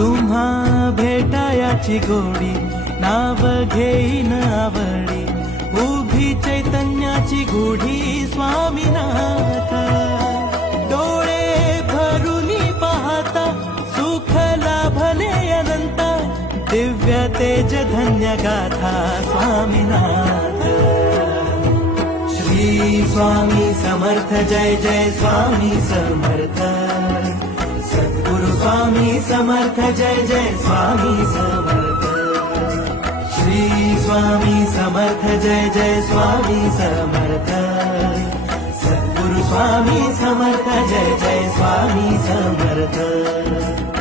तुम्हा भेटायाची गोडी नाव घेईन आवडी उभी चैतन्याची गुढी स्वामीनाथ डोळे भरुनी पाहता सुख लाभले अनंत दिव्य तेज धन्य गाथा स्वामीनाथ श्री स्वामी समर्थ जय जय स्वामी समर्थ सद्गुरु स्वामी समर्थ जय जय स्वामी समर्थ श्री स्वामी समर्थ जय जय स्वामी समर्थ सद्गुरु स्वामी समर्थ जय जय स्वामी समर्थ